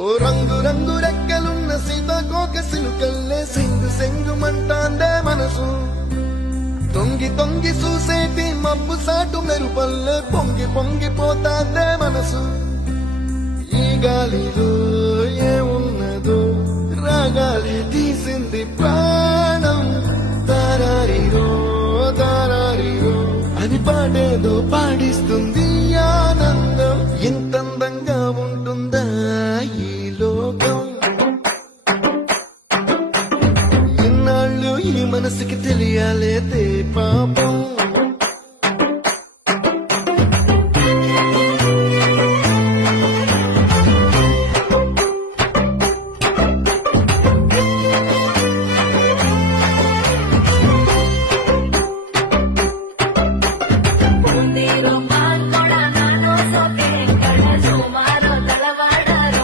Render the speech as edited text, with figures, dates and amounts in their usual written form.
ఓ రంగు రంగు రెక్కలున్న సీతాకోక సిలుకల్లే సెంగు సెంగు మంటాందే మనసు తొంగి తొంగి చూసేటి మబ్బు సాటు మెరుపల్లే పొంగి పొంగిపోతాందే మనసు ఈ గాలిలో